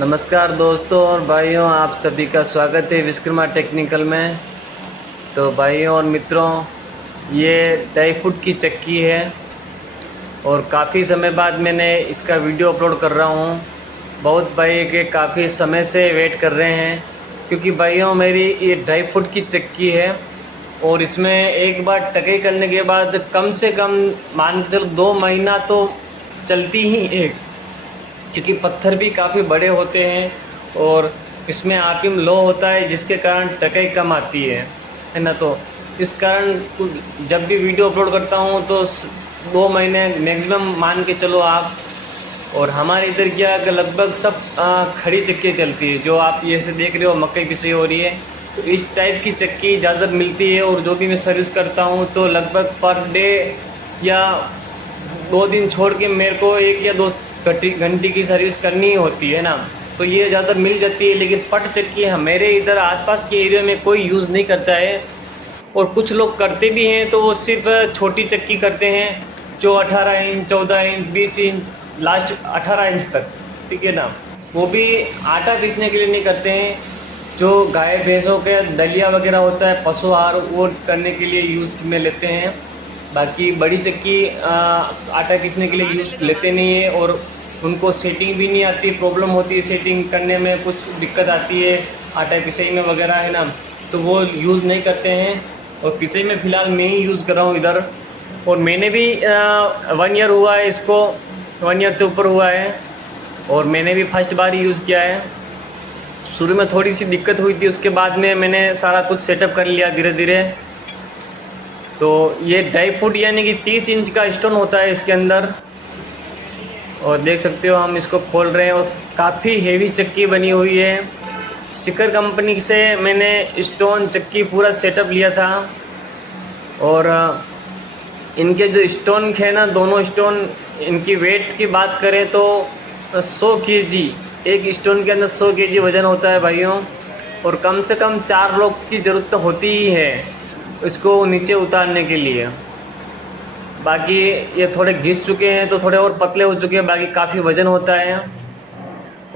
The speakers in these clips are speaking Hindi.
नमस्कार दोस्तों और भाइयों, आप सभी का स्वागत है विश्वकर्मा टेक्निकल में। तो भाइयों और मित्रों, ये ड्राई फ्रूट की चक्की है और काफ़ी समय बाद मैंने इसका वीडियो अपलोड कर रहा हूँ। बहुत भाई के काफ़ी समय से वेट कर रहे हैं, क्योंकि भाइयों मेरी ये ड्राई फ्रूट की चक्की है और इसमें एक बार टकाई करने के बाद कम से कम मान के चलो 2 महीना तो चलती ही है, क्योंकि पत्थर भी काफ़ी बड़े होते हैं और इसमें आरपीएम लो होता है, जिसके कारण टकाई कम आती है ना। तो इस कारण जब भी वीडियो अपलोड करता हूँ तो 2 महीने मैक्सिमम मान के चलो आप। और हमारे इधर क्या कि लगभग सब खड़ी चक्की चलती है, जो आप ये से देख रहे हो मकई पिसाई हो रही है, तो इस टाइप की चक्की ज़्यादा मिलती है। और जो भी मैं सर्विस करता हूँ तो लगभग पर डे या 2 दिन छोड़ के मेरे को 1 या 2 घंटे की सर्विस करनी होती है ना, तो ये ज़्यादा मिल जाती है। लेकिन पट चक्की मेरे इधर आसपास के एरिया में कोई यूज़ नहीं करता है, और कुछ लोग करते भी हैं तो वो सिर्फ छोटी चक्की करते हैं, जो 18 inch 14 inch 20 inch last 18 inch तक, ठीक है ना। वो भी आटा पीसने के लिए नहीं करते हैं, जो गाय भैंसों के दलिया वगैरह होता है पशु आहार, वो करने के लिए यूज़ में लेते हैं। बाकी बड़ी चक्की आटा पीसने के लिए यूज़ लेते नहीं है, और उनको सेटिंग भी नहीं आती, प्रॉब्लम होती है सेटिंग करने में, कुछ दिक्कत आती है आटा पिसाई में वगैरह, है ना। तो वो यूज़ नहीं करते हैं। और पिसाई में फ़िलहाल मैं ही यूज़ कर रहा हूँ इधर। और मैंने भी 1 ईयर हुआ है इसको, 1 ईयर से ऊपर हुआ है, और मैंने भी फर्स्ट बार ही यूज़ किया है। शुरू में थोड़ी सी दिक्कत हुई थी, उसके बाद में मैंने सारा कुछ सेटअप कर लिया धीरे धीरे। तो ये ड्राई फ्रूट यानी कि 30 इंच का स्टोन होता है इसके अंदर, और देख सकते हो हम इसको खोल रहे हैं। और काफ़ी हेवी चक्की बनी हुई है। शिखर कंपनी से मैंने स्टोन चक्की पूरा सेटअप लिया था, और इनके जो स्टोन है ना, दोनों स्टोन, इनकी वेट की बात करें तो 100 केजी, एक स्टोन के अंदर 100 केजी वज़न होता है भाइयों। और कम से कम 4 लोग की ज़रूरत तो होती ही है इसको नीचे उतारने के लिए। बाकी ये थोड़े घिस चुके हैं तो थोड़े और पतले हो चुके हैं, बाकी काफ़ी वज़न होता है।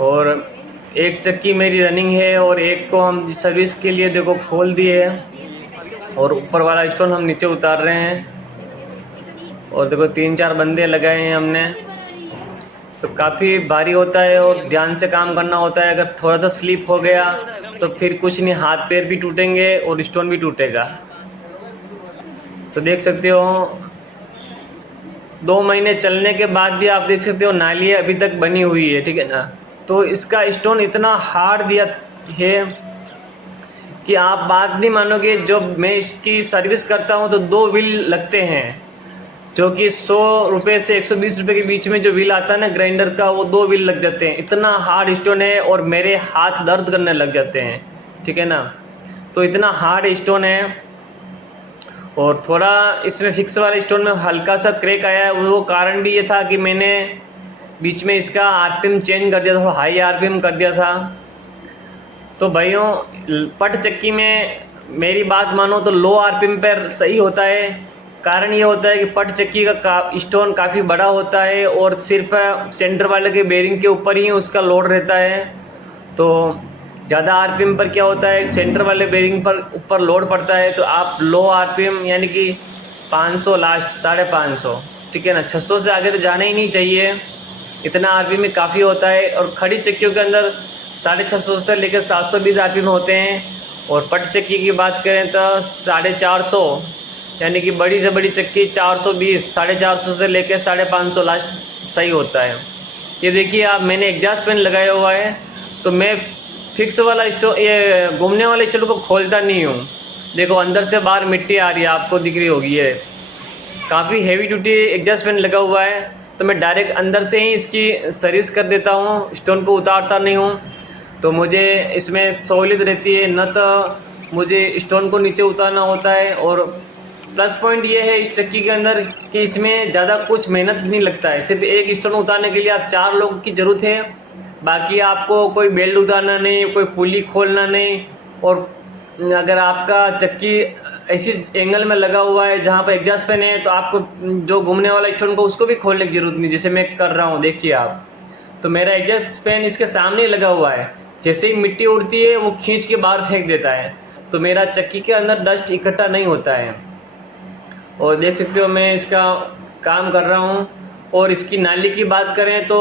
और एक चक्की मेरी रनिंग है और एक को हम सर्विस के लिए देखो खोल दिए है, और ऊपर वाला स्टोन हम नीचे उतार रहे हैं। और देखो 3-4 बंदे लगाए हैं हमने, तो काफ़ी भारी होता है और ध्यान से काम करना होता है। अगर थोड़ा सा स्लिप हो गया तो फिर कुछ नहीं, हाथ पैर भी टूटेंगे और स्टोन भी टूटेगा। तो देख सकते हो 2 महीने चलने के बाद भी आप देख सकते हो नाली अभी तक बनी हुई है, ठीक है ना। तो इसका स्टोन इतना हार्ड दिया है कि आप बात नहीं मानोगे। जब मैं इसकी सर्विस करता हूँ तो 2 व्हील लगते हैं, जो कि 100 रुपये से 120 रुपये के बीच में जो व्हील आता है ना ग्राइंडर का, वो 2 व्हील लग जाते हैं। इतना हार्ड स्टोन है और मेरे हाथ दर्द करने लग जाते हैं, ठीक है ना। तो इतना हार्ड स्टोन है। और थोड़ा इसमें फिक्स वाले स्टोन में हल्का सा क्रैक आया है, वो कारण भी ये था कि मैंने बीच में इसका आरपीएम चेंज कर दिया था, हाई आरपीएम कर दिया था। तो भाइयों पट चक्की में मेरी बात मानो तो लो आरपीएम पर सही होता है। कारण ये होता है कि पट चक्की का स्टोन काफ़ी बड़ा होता है और सिर्फ सेंटर वाले के बेरिंग के ऊपर ही उसका लोड रहता है। तो ज़्यादा आरपीएम पर क्या होता है, सेंटर वाले बेरिंग पर ऊपर लोड पड़ता है, तो आप लो आरपीएम यानी कि 500 लास्ट 550, ठीक है ना। 600 से आगे तो जाना ही नहीं चाहिए, इतना आरपीएम में काफ़ी होता है। और खड़ी चक्कियों के अंदर 650 से लेकर 720 आरपीएम होते हैं, और पट चक्की की बात करें तो 450, यानी कि बड़ी से बड़ी चक्की 420, 450 से लेकर 550 लास्ट सही होता है। ये देखिए आप, मैंने एग्जॉस्ट फैन लगाया हुआ है, तो मैं फिक्स वाला स्टोन, ये घूमने वाले स्टोन को खोलता नहीं हूँ। देखो अंदर से बाहर मिट्टी आ रही है, आपको दिख रही होगी। ये काफ़ी हैवी ड्यूटी एग्जॉस्ट फैन लगा हुआ है, तो मैं डायरेक्ट अंदर से ही इसकी सर्विस कर देता हूँ, स्टोन को उतारता नहीं हूँ। तो मुझे इसमें सहूलियत रहती है, न तो मुझे स्टोन को नीचे उतारना होता है। और प्लस पॉइंट ये है इस चक्की के अंदर कि इसमें ज़्यादा कुछ मेहनत नहीं लगता है। सिर्फ एक स्टोन उतारने के लिए आप 4 लोगों की ज़रूरत है। बाकी आपको कोई बेल्ट उतारना नहीं, कोई पुली खोलना नहीं। और अगर आपका चक्की ऐसी एंगल में लगा हुआ है जहाँ पर एग्जॉस्ट फैन है, तो आपको जो घूमने वाला स्टोन को उसको भी खोलने की ज़रूरत नहीं, जैसे मैं कर रहा हूँ, देखिए आप। तो मेरा एग्जॉस्ट फैन इसके सामने लगा हुआ है, जैसे ही मिट्टी उड़ती है वो खींच के बाहर फेंक देता है, तो मेरा चक्की के अंदर डस्ट इकट्ठा नहीं होता है। और देख सकते हो मैं इसका काम कर रहा हूँ। और इसकी नाली की बात करें तो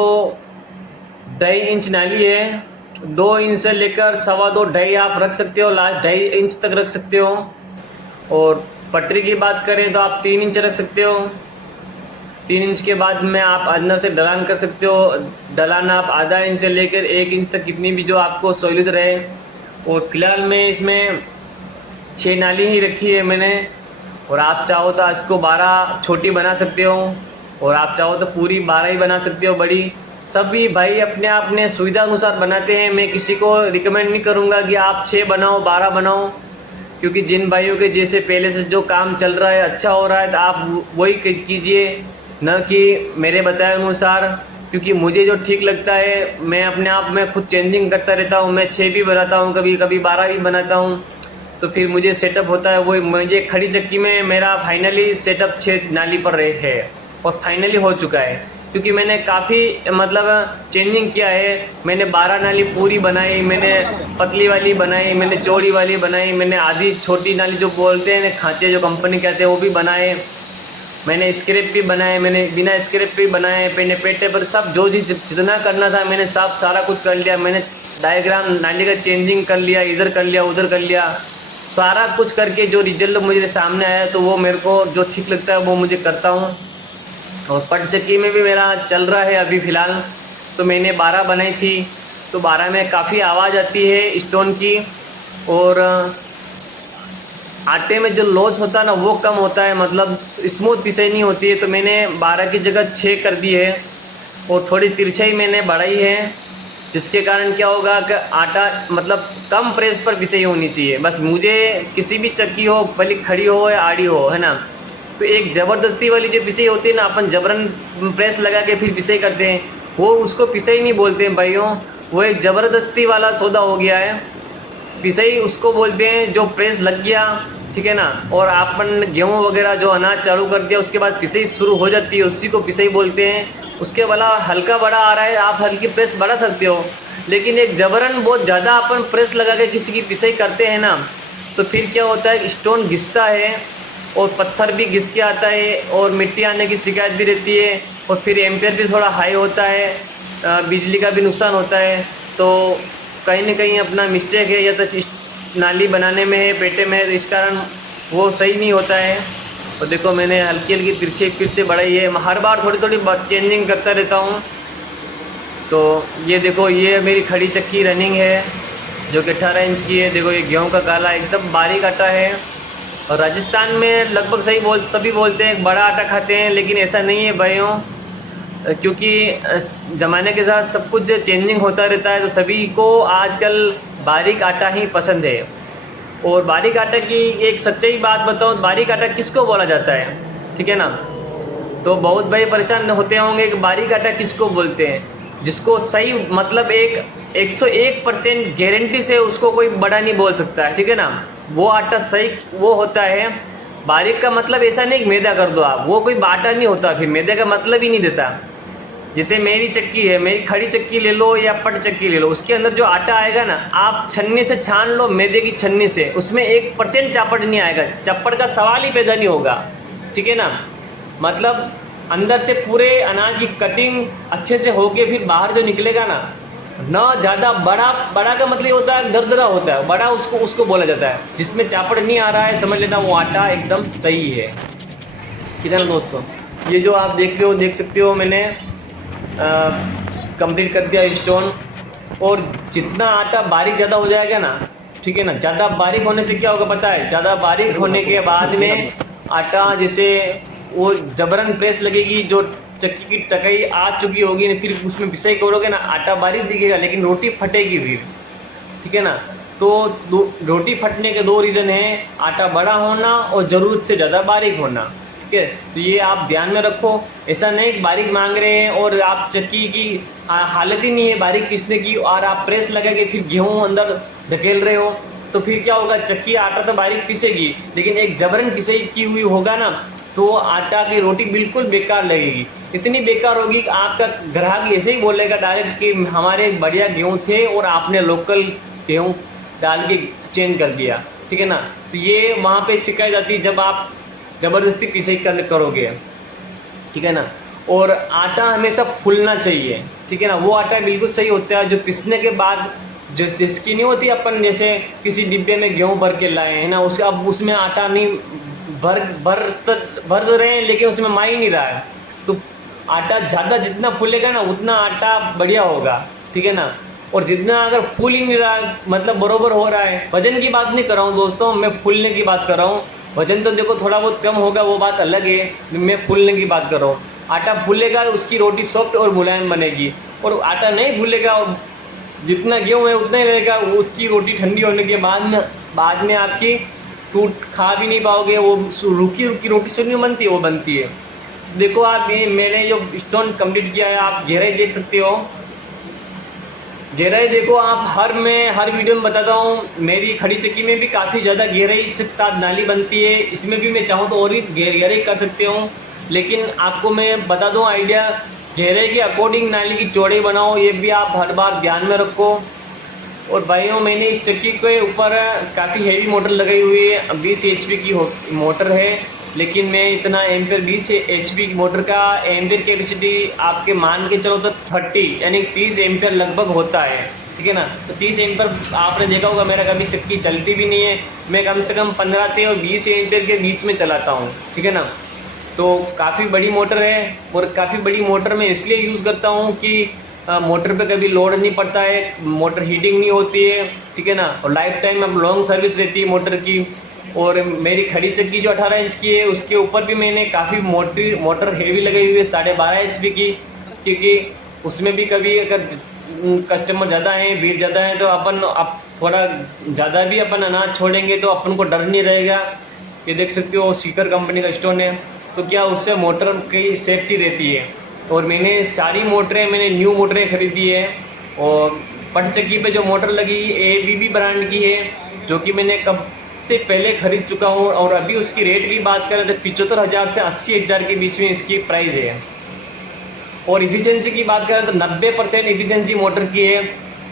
2.5 इंच नाली है, 2 इंच से लेकर 2.25 2.5 आप रख सकते हो, लास्ट 2.5 इंच तक रख सकते हो। और पटरी की बात करें तो आप 3 इंच रख सकते हो। 3 इंच के बाद में आप अंदर से ढलान कर सकते हो, ढलान आप आधा इंच से लेकर 1 इंच तक, कितनी भी जो आपको सहूलियत रहे। और फिलहाल मैं इसमें 6 नाली ही रखी है मैंने, और आप चाहो तो इसको 12 छोटी बना सकते हो, और आप चाहो तो पूरी 12 ही बना सकते हो बड़ी। सभी भाई अपने अपने सुविधा अनुसार बनाते हैं, मैं किसी को रिकमेंड नहीं करूँगा कि आप 6 बनाओ 12 बनाओ, क्योंकि जिन भाइयों के जैसे पहले से जो काम चल रहा है अच्छा हो रहा है तो आप वही कीजिए, न कि मेरे बताए अनुसार। क्योंकि मुझे जो ठीक लगता है मैं अपने आप में खुद चेंजिंग करता रहता हूँ, मैं 6 भी बनाता हूँ, कभी कभी 12 भी बनाता हूँ, तो फिर मुझे सेटअप होता है वही। मुझे खड़ी चक्की में मेरा फाइनली सेटअप 6 नाली पर रहे है, और फाइनली हो चुका है, क्योंकि मैंने काफ़ी मतलब चेंजिंग किया है। मैंने 12 नाली पूरी बनाई, मैंने पतली वाली बनाई, मैंने चौड़ी वाली बनाई, मैंने आधी छोटी नाली जो बोलते हैं खांचे जो कंपनी कहते हैं वो भी बनाए, मैंने स्क्रैप भी बनाए, मैंने बिना स्क्रैप भी बनाए, मैंने पेटे पर सब जो जितना करना था मैंने सब सारा कुछ कर लिया। मैंने डायग्राम नाली का चेंजिंग कर लिया, इधर कर लिया उधर कर लिया, सारा कुछ करके जो रिजल्ट मुझे सामने आया तो वो मेरे को जो ठीक लगता है वो मुझे करता हूँ। और पट चक्की में भी मेरा चल रहा है अभी फ़िलहाल। तो मैंने 12 बनाई थी, तो 12 में काफ़ी आवाज़ आती है स्टोन की, और आटे में जो लॉस होता है ना वो कम होता है, मतलब स्मूथ पिसाई नहीं होती है। तो मैंने 12 की जगह 6 कर दी है, और थोड़ी तिरछाई मैंने बढ़ाई है, जिसके कारण क्या होगा कि आटा मतलब कम प्रेस पर पिसाई होनी चाहिए। बस मुझे किसी भी चक्की हो, भले खड़ी हो या आड़ी हो, है ना, तो एक ज़बरदस्ती वाली जो पिसाई होती है ना, अपन जबरन प्रेस लगा के फिर पिसाई करते हैं, वो उसको पिसाई नहीं बोलते हैं भाइयों, वो एक ज़बरदस्ती वाला सौदा हो गया है। पिसाई उसको बोलते हैं जो प्रेस लग गया, ठीक है ना, और अपन गेहूँ वगैरह जो अनाज चालू कर दिया उसके बाद पिसाई शुरू हो जाती है, उसी को पिसाई बोलते हैं। उसके वाला हल्का बड़ा आ रहा है, आप हल्की प्रेस बढ़ा सकते हो, लेकिन एक जबरन बहुत ज़्यादा अपन प्रेस लगा के किसी की पिसाई करते हैं ना, तो फिर क्या होता है स्टोन घिसता है, और पत्थर भी घिस के आता है, और मिट्टी आने की शिकायत भी रहती है, और फिर एम्पियर भी थोड़ा हाई होता है, बिजली का भी नुकसान होता है। तो कहीं ना कहीं अपना मिस्टेक है, या तो नाली बनाने में है, पेटे में है, तो इस कारण वो सही नहीं होता है। और देखो मैंने हल्की हल्की तिरछी फिर से बढ़ाई है, मैं हर बार थोड़ी थोड़ी चेंजिंग करता रहता हूँ। तो ये देखो ये मेरी खड़ी चक्की रनिंग है, जो कि 18 इंच की है। देखो ये गेहूँ का काला एकदम बारीक आटा है, और राजस्थान में लगभग सभी बोलते हैं बड़ा आटा खाते हैं, लेकिन ऐसा नहीं है भाइयों, क्योंकि ज़माने के साथ सब कुछ चेंजिंग होता रहता है, तो सभी को आजकल बारीक आटा ही पसंद है। और बारीक आटा की एक सच्चाई बात बताऊँ, बारीक आटा किसको बोला जाता है, ठीक है ना, तो बहुत भाई परेशान होते होंगे कि बारीक आटा किसको बोलते हैं। जिसको सही मतलब 101% गारंटी से उसको कोई बड़ा नहीं बोल सकता है, ठीक है ना, वो आटा सही वो होता है। बारीक का मतलब ऐसा नहीं कि मैदा कर दो आप, वो कोई आटा नहीं होता, फिर मैदे का मतलब ही नहीं देता। जैसे मेरी चक्की है, मेरी खड़ी चक्की ले लो या पट चक्की ले लो, उसके अंदर जो आटा आएगा ना, आप छन्नी से छान लो, मैदे की छन्नी से, उसमें 1% चापड़ नहीं आएगा, चप्पड़ का सवाल ही पैदा नहीं होगा, ठीक है ना। मतलब अंदर से पूरे अनाज की कटिंग अच्छे से होके फिर बाहर जो निकलेगा ना ज़्यादा बड़ा का मतलब होता है दरदरा होता है, बड़ा उसको बोला जाता है। जिसमें चापड़ नहीं आ रहा है समझ लेना वो आटा एकदम सही है, ठीक है ना दोस्तों। ये जो आप देख रहे हो, देख सकते हो मैंने कंप्लीट कर दिया स्टोन। और जितना आटा बारीक ज़्यादा हो जाएगा ना, ठीक है ना, ज़्यादा बारीक होने से क्या होगा पता है, ज़्यादा बारीक होने के बाद में आटा जैसे वो जबरन प्रेस लगेगी, जो चक्की की टकई आ चुकी होगी ना, फिर उसमें पिसाई करोगे ना, आटा बारीक दिखेगा लेकिन रोटी फटेगी फिर, ठीक है ना। तो रोटी फटने के 2 रीज़न हैं, आटा बड़ा होना और ज़रूरत से ज़्यादा बारीक होना, ठीक है। तो ये आप ध्यान में रखो, ऐसा नहीं कि बारीक मांग रहे हैं और आप चक्की की हालत ही नहीं है बारीक पीसने की, और आप प्रेस लगा के फिर गेहूँ अंदर धकेल रहे हो, तो फिर क्या होगा, चक्की आटा तो बारीक पीसेगी लेकिन एक जबरन पिसाई की हुई होगा ना, तो आटा की रोटी बिल्कुल बेकार लगेगी। इतनी बेकार होगी कि आपका ग्राहक ऐसे ही बोलेगा डायरेक्ट कि हमारे बढ़िया गेहूँ थे और आपने लोकल गेहूँ डाल के चेंज कर दिया, ठीक है ना। तो ये वहाँ पे शिकायत आती है जब आप ज़बरदस्ती पिसाई करोगे, ठीक है ना। और आटा हमेशा फूलना चाहिए, ठीक है ना। वो आटा बिल्कुल सही होता है जो पिसने के बाद जो जिसकी नहीं होती, अपन जैसे किसी डिब्बे में गेहूँ भर के लाए हैं ना, उसके अब उसमें आटा नहीं भर तो रहे हैं लेकिन उसमें मा ही नहीं रहा है। तो आटा ज़्यादा जितना फूलेगा ना उतना आटा बढ़िया होगा, ठीक है ना। और जितना अगर फूल ही नहीं रहा मतलब बरोबर हो रहा है, वजन की बात नहीं कर रहा हूँ दोस्तों, मैं फूलने की बात कर रहा हूँ। वजन तो देखो थोड़ा बहुत कम होगा वो बात अलग है, मैं फूलने की बात कर रहा हूँ। आटा फूलेगा उसकी रोटी सॉफ्ट और मुलायम बनेगी, और आटा नहीं फूलेगा और जितना गेहूँ है उतना ही रहेगा, उसकी रोटी ठंडी होने के बाद में आपकी टूट खा भी नहीं पाओगे। वो रूखी रूखी रोटी से नहीं बनती, वो बनती है। देखो आप ये मैंने जो स्टोन कंप्लीट किया है, आप गहराई देख सकते हो। गहराई देखो आप, हर वीडियो में बताता हूँ, मेरी खड़ी चक्की में भी काफ़ी ज़्यादा गहराई के साथ नाली बनती है। इसमें भी मैं चाहूँ तो और भी गहराई कर सकते हूँ, लेकिन आपको मैं बता दूँ आइडिया, गहराई के अकॉर्डिंग नाली की चौड़ाई बनाओ, ये भी आप हर बार ध्यान में रखो। और भाइयों मैंने इस चक्की के ऊपर काफ़ी हैवी मोटर लगाई हुई है, 20 HP की मोटर है, लेकिन मैं इतना एम्पेयर 20 HP की मोटर का एम्पेयर कैपेसिटी आपके मान के चलो तो 30 यानी 30 एम्पेयर लगभग होता है, ठीक है ना। तो 30 एम्पेयर आपने देखा होगा, मेरा कभी चक्की चलती भी नहीं है, मैं कम से कम 15 से और 20 एम्पेयर के बीच में चलाता हूँ, ठीक है ना। तो काफ़ी बड़ी मोटर है, और काफ़ी बड़ी मोटर मैं इसलिए यूज़ करता हूँ कि मोटर पे कभी लोड नहीं पड़ता है, मोटर हीटिंग नहीं होती है, ठीक है ना। और लाइफ टाइम अब लॉन्ग सर्विस रहती है मोटर की। और मेरी खड़ी चक्की जो 18 इंच की है उसके ऊपर भी मैंने काफ़ी मोटर हेवी लगाई हुई है 12.5 HP की, क्योंकि उसमें भी कभी अगर कस्टमर ज़्यादा हैं, भीड़ ज़्यादा है, तो अपन अब थोड़ा ज़्यादा भी अपन अनाज छोड़ेंगे तो अपन को डर नहीं रहेगा। ये देख सकते हो सीकर कंपनी का स्टोन है, तो क्या उससे मोटर की सेफ्टी रहती है। और मैंने सारी मोटरें मैंने न्यू मोटरें खरीदी है, और पट चक्की पे जो मोटर लगी ABB ब्रांड की है, जो कि मैंने कब से पहले खरीद चुका हूँ। और अभी उसकी रेट की बात करें तो 75,000 से 80,000 के बीच में इसकी प्राइस है। और इफिशियंसी की बात करें तो 90% इफिशियंसी मोटर की है,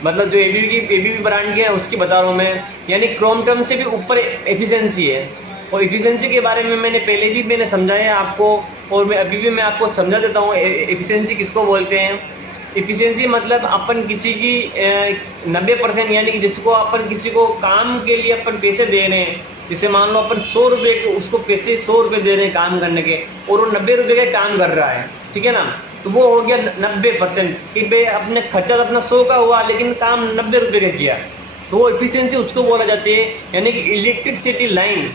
मतलब जो ABB ब्रांड की है उसकी बता रहा हूँ मैं, यानी क्रोम टर्म से भी ऊपर एफिशिएंसी है। और इफिशियंसी के बारे में मैंने पहले भी मैंने समझाया आपको, और मैं अभी भी मैं आपको समझा देता हूँ एफिशिएंसी किसको बोलते हैं। इफिशियंसी मतलब अपन किसी की 90% यानी कि जिसको अपन किसी को काम के लिए अपन पैसे दे रहे हैं, जैसे मान लो अपन 100 रुपये के उसको पैसे 100 रुपये दे रहे हैं काम करने के, और वो 90 रुपये का काम कर रहा है, ठीक है ना। तो वो हो गया 90% कि भाई अपने खर्चा तो अपना 100 का हुआ लेकिन काम 90 रुपये का किया, तो वो एफिशिएंसी उसको बोला जाती है। यानी कि इलेक्ट्रिसिटी लाइन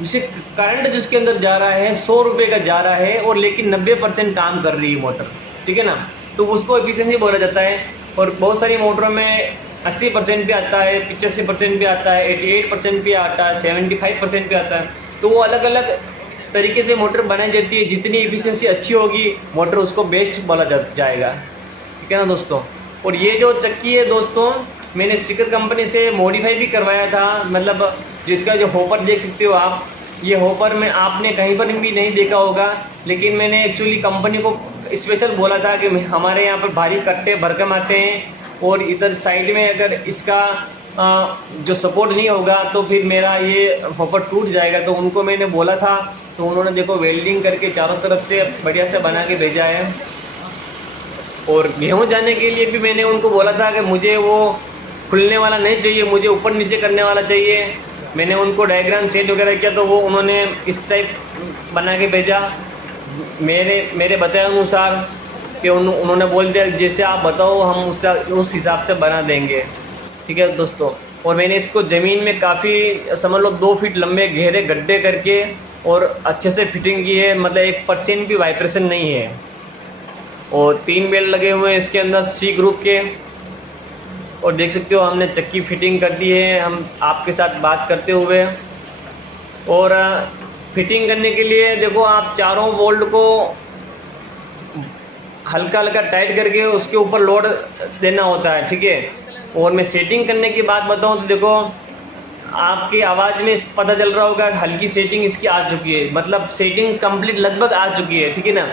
जिसे करंट जिसके अंदर जा रहा है 100 रुपये का जा रहा है, और लेकिन 90% काम कर रही है मोटर, ठीक है ना, तो उसको एफिशिएंसी बोला जाता है। और बहुत सारी मोटरों में 80% पे आता है, 85% पे आता है, 88% पे आता है, 75% पे आता है। तो वो अलग अलग तरीके से मोटर बनाई जाती है, जितनी एफिशिएंसी अच्छी होगी मोटर उसको बेस्ट बोला जाएगा, ठीक है ना दोस्तों। और ये जो चक्की है दोस्तों मैंने सीकर कंपनी से मॉडिफाई भी करवाया था, मतलब जिसका जो हॉपर देख सकते हो आप, ये हॉपर में आपने कहीं पर भी नहीं देखा होगा, लेकिन मैंने एक्चुअली कंपनी को स्पेशल बोला था कि हमारे यहाँ पर भारी कट्टे भरकम आते हैं, और इधर साइड में अगर इसका जो सपोर्ट नहीं होगा तो फिर मेरा ये हॉपर टूट जाएगा। तो उनको मैंने बोला था, तो उन्होंने देखो वेल्डिंग करके चारों तरफ से बढ़िया से बना के भेजा है। और गेहूँ जाने के लिए भी मैंने उनको बोला था कि मुझे वो खुलने वाला नहीं चाहिए, मुझे ऊपर नीचे करने वाला चाहिए। मैंने उनको डायग्राम सेट वगैरह किया तो वो उन्होंने इस टाइप बना के भेजा मेरे बताए अनुसार, कि उन्होंने बोल दिया जैसे आप बताओ हम उस हिसाब से बना देंगे, ठीक है दोस्तों। और मैंने इसको ज़मीन में काफ़ी समझ लो 2 फीट लंबे गहरे गड्ढे करके और अच्छे से फिटिंग की है, मतलब 1% भी वाइब्रेशन नहीं है। और 3 बेल लगे हुए हैं इसके अंदर C ग्रुप के। और देख सकते हो हमने चक्की फिटिंग कर दी है हम आपके साथ बात करते हुए। और फिटिंग करने के लिए देखो आप चारों बोल्ट को हल्का हल्का टाइट करके उसके ऊपर लोड देना होता है, ठीक है। और मैं सेटिंग करने की बात बताऊं तो देखो आपकी आवाज़ में पता चल रहा होगा हल्की सेटिंग इसकी आ चुकी है, मतलब सेटिंग कंप्लीट लगभग आ चुकी है, ठीक है ना।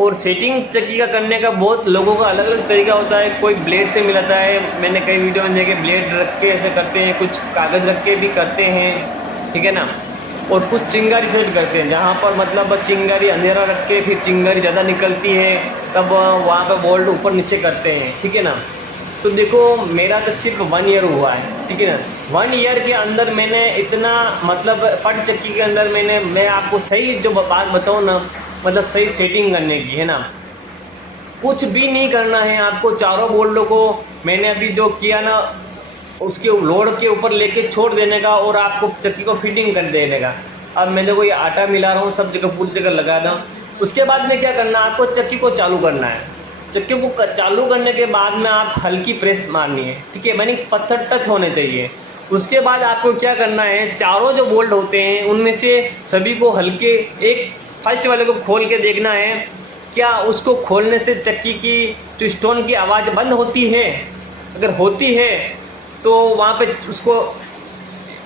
और सेटिंग चक्की का करने का बहुत लोगों का अलग अलग तरीका होता है। कोई ब्लेड से मिलाता है, मैंने कई वीडियो में देखे ब्लेड रख के ऐसे करते हैं, कुछ कागज़ रख के भी करते हैं, ठीक है ना। और कुछ चिंगारी सेट करते हैं, जहाँ पर मतलब चिंगारी अंधेरा रख के फिर चिंगारी ज़्यादा निकलती है, तब वहाँ पर बोल्ट ऊपर नीचे करते हैं, ठीक है ना। तो देखो मेरा तो सिर्फ 1 ईयर हुआ है, ठीक है ना। 1 ईयर के अंदर मैंने इतना मतलब पट चक्की के अंदर मैं आपको सही जो बात बताऊँ ना, मतलब सही सेटिंग करने की है ना, कुछ भी नहीं करना है आपको। चारों बोल्टों को मैंने अभी जो किया ना, उसके लोड के ऊपर लेके छोड़ देने का और आपको चक्की को फिटिंग कर देने का। अब मैं देखो ये आटा मिला रहा हूँ, सब जगह पूरी जगह लगा दूँ। उसके बाद में क्या करना है, आपको चक्की को चालू करना है। चक्की को चालू करने के बाद में आप हल्की प्रेस मारनी है, ठीक है, यानी पत्थर टच होने चाहिए। उसके बाद आपको क्या करना है, चारों जो बोल्ट होते हैं उनमें से सभी को हल्के, एक फर्स्ट वाले को खोल के देखना है क्या उसको खोलने से चक्की की जो स्टोन की आवाज़ बंद होती है। अगर होती है तो वहाँ पे उसको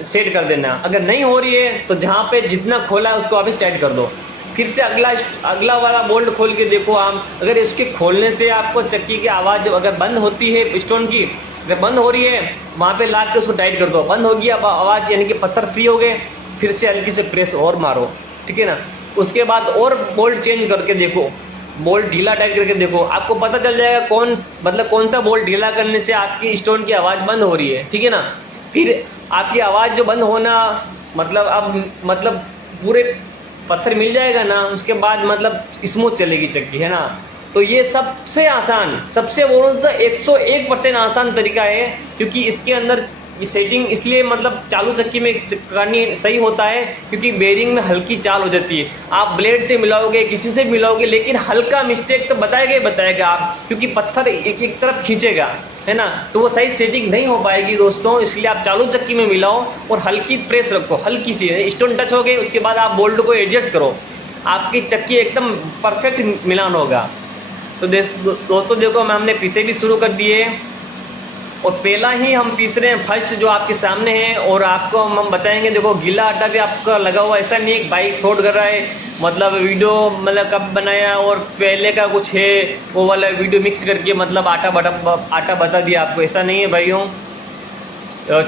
सेट कर देना। अगर नहीं हो रही है तो जहाँ पे जितना खोला है उसको वापस टाइट कर दो। फिर से अगला वाला बोल्ट खोल के देखो आप, अगर इसके खोलने से आपको चक्की की आवाज़ अगर बंद होती है स्टोन की, अगर बंद हो रही है वहाँ पे ला के उसको टाइट कर दो। बंद होगी अब आवाज़, यानी कि पत्थर फ्री हो गए। फिर से हल्की से प्रेस और मारो, ठीक है ना। उसके बाद और बोल्ट चेंज करके देखो, बोल्ट ढीला टाइट करके देखो, आपको पता चल जाएगा कौन सा बोल्ट ढीला करने से आपकी स्टोन की आवाज़ बंद हो रही है, ठीक है ना। फिर आपकी आवाज़ जो बंद होना मतलब पूरे पत्थर मिल जाएगा ना, उसके बाद मतलब स्मूथ चलेगी चक्की, है ना। तो ये सबसे आसान, सबसे बोलो तो 101% आसान तरीका है, क्योंकि इसके अंदर सेटिंग इसलिए मतलब चालू चक्की में करनी सही होता है क्योंकि बेरिंग में हल्की चाल हो जाती है। आप ब्लेड से मिलाओगे, किसी से मिलाओगे, लेकिन हल्का मिस्टेक तो बताएगा आप, क्योंकि पत्थर एक तरफ खींचेगा, है ना, तो वो सही सेटिंग नहीं हो पाएगी दोस्तों। इसलिए आप चालू चक्की में मिलाओ और हल्की प्रेस रखो, हल्की सी स्टोन टच हो गए, उसके बाद आप बोल्ट को एडजस्ट करो, आपकी चक्की एकदम परफेक्ट मिलान होगा। तो दोस्तों देखो हमने पीसे भी शुरू कर दिए और पहला ही हम पीस रहे हैं, फर्स्ट जो आपके सामने है। और आपको हम बताएंगे, देखो गीला आटा भी आपका लगा हुआ, ऐसा नहीं एक बाइक फ्रॉड कर रहा है, मतलब वीडियो मतलब कब बनाया और पहले का कुछ है वो वाला वीडियो मिक्स करके मतलब आटा बता दिया आपको, ऐसा नहीं है भाइयों।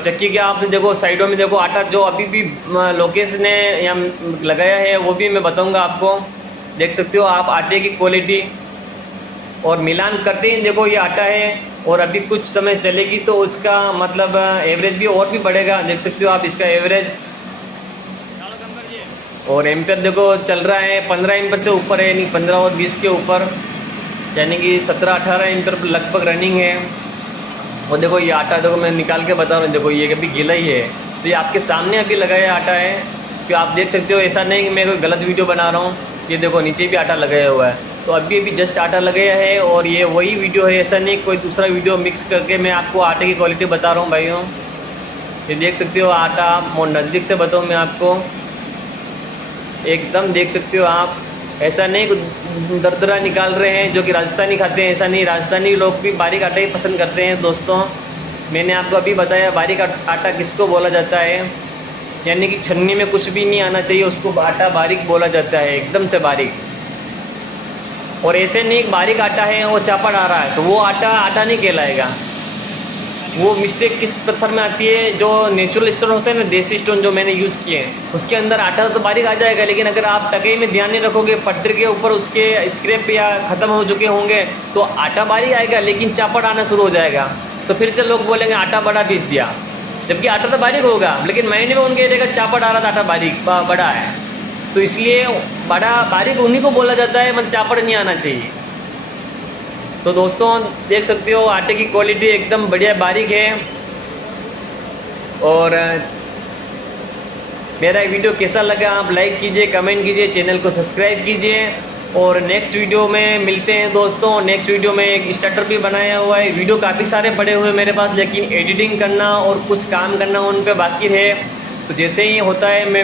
चक्की के आपने देखो साइडों में देखो आटा जो अभी भी लोकेश ने यहाँ लगाया है वो भी मैं बताऊँगा आपको, देख सकते हो आप आटे की क्वालिटी। और मिलान करते ही देखो ये आटा है और अभी कुछ समय चलेगी तो उसका मतलब एवरेज भी और भी बढ़ेगा, देख सकते हो आप इसका एवरेज। और एम्पेयर देखो चल रहा है 15 एम्पेयर से ऊपर है, यानी 15 और 20 के ऊपर, यानी कि 17-18 एम्पेयर लगभग रनिंग है। और देखो ये आटा देखो मैं निकाल के बता रहा हूँ, देखो ये अभी गीला ही है, तो ये आपके सामने अभी लगाया आटा है, तो आप देख सकते हो। ऐसा नहीं कि मैं कोई गलत वीडियो बना रहा हूँ, ये देखो नीचे भी आटा लगाया हुआ है, तो अभी जस्ट आटा लगाया है और ये वही वीडियो है, ऐसा नहीं कोई दूसरा वीडियो मिक्स करके मैं आपको आटे की क्वालिटी बता रहा हूँ भाइयों। ये देख सकते हो आटा, और नज़दीक से बताऊँ मैं आपको, एकदम देख सकते हो आप, ऐसा नहीं दरदरा निकाल रहे हैं जो कि राजस्थानी खाते हैं, ऐसा नहीं। राजस्थानी लोग भी बारीक आटा ही पसंद करते हैं दोस्तों। मैंने आपको अभी बताया बारीक आटा किसको बोला जाता है, यानी कि छन्नी में कुछ भी नहीं आना चाहिए, उसको आटा बारीक बोला जाता है, एकदम से बारीक। और ऐसे नहीं बारीक आटा है वो चापड़ आ रहा है तो वो आटा नहीं कहलाएगा। वो मिस्टेक किस पत्थर में आती है, जो नेचुरल स्टोन होते हैं ना, देसी स्टोन जो मैंने यूज़ किए हैं, उसके अंदर आटा तो बारीक आ जाएगा, लेकिन अगर आप टके में ध्यान नहीं रखोगे, पत्थर के ऊपर उसके स्क्रैप या ख़त्म हो चुके होंगे तो आटा बारीक आएगा लेकिन चापड़ आना शुरू हो जाएगा। तो फिर से लोग बोलेंगे आटा बड़ा पीस दिया, जबकि आटा तो बारीक होगा, लेकिन मायने में उनके रहेगा चापड़ आ रहा था, आटा बारीक बड़ा है। तो इसलिए बारीक उन्हीं को बोला जाता है, मतलब चापड़ नहीं आना चाहिए। तो दोस्तों देख सकते हो आटे की क्वालिटी एकदम बढ़िया बारीक है। और मेरा वीडियो कैसा लगा आप लाइक कीजिए, कमेंट कीजिए, चैनल को सब्सक्राइब कीजिए। और नेक्स्ट वीडियो में मिलते हैं दोस्तों। नेक्स्ट वीडियो में एक स्टार्टर भी बनाया हुआ है, वीडियो काफ़ी सारे पड़े हुए हैं मेरे पास, लेकिन एडिटिंग करना और कुछ काम करना उन पर बाकी है। तो जैसे ही होता है मैं